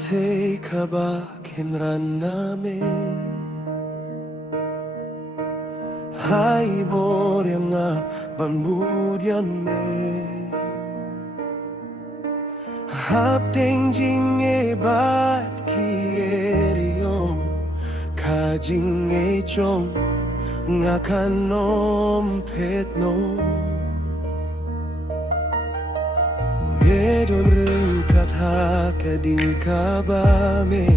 te kabakin raname Hai borya banmudyan me Hap ting jing e bat kieriom Kajing e chom ngakanom pet no Medon rin katha kading kabame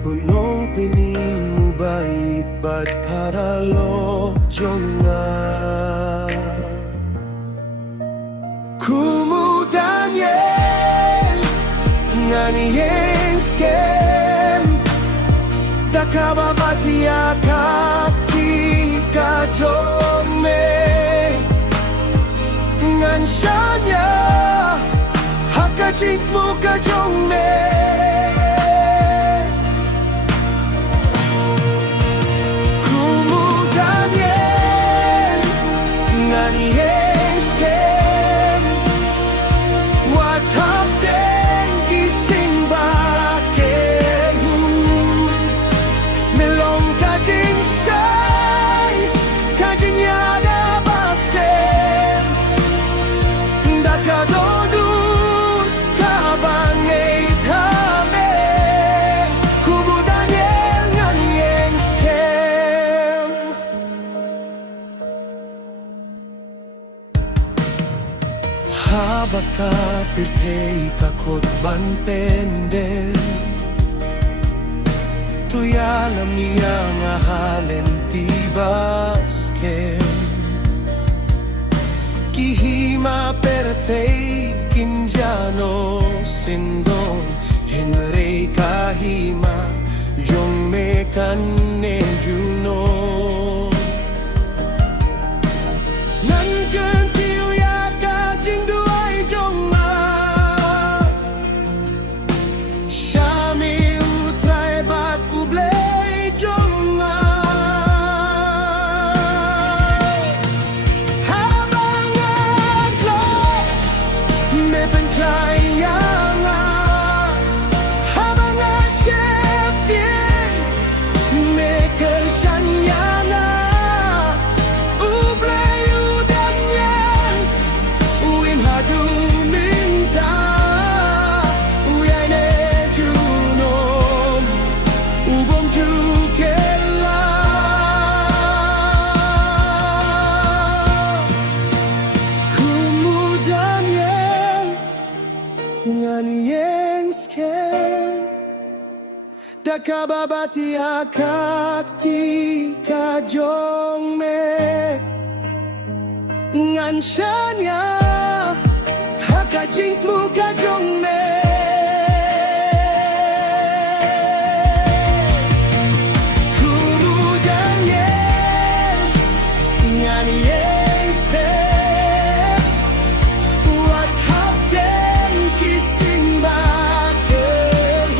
Punong pining mubait bat para lo jonga Kumudan yen ngani yen skem Dakababati akati kajome Ngan shanya hakajit mo kajome Kumudan yen ngani yen skem Watap den gising baken Melong kajing shay kajing yada basken Dakadodut kabang eitame Kumudan yen ngani yen skem Habaka pirtei kakot banpenden Tuyalam niyang ahalen tibaskem Kihima pertei kinjano sindong Henry kahima jong me kanne juno Nan kentiu ya kajing duai jonga Shami utrai bat ublei jonga Habang atlot me pen klayanga Habang asyep tien me kersanyana Ublei udamnya uim hadu minta Uyay ne junom ubom jukela Kumudan yen ngani yen sken Dakababati akakti kajong me Ngan shanya hakajing tu kajong me Kumudan yen ngani yen sken Watap den kising baken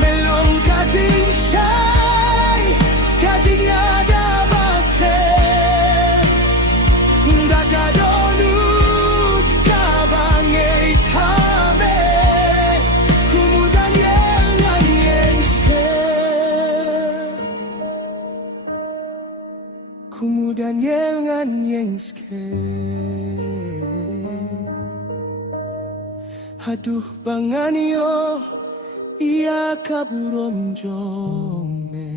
Melong kajing shay kajing yada basken Dakadonut kabang eitame Kumudan yen ngani yen sken Kumudan yen ngani yen sken Aduh banganyo iya kaburom jome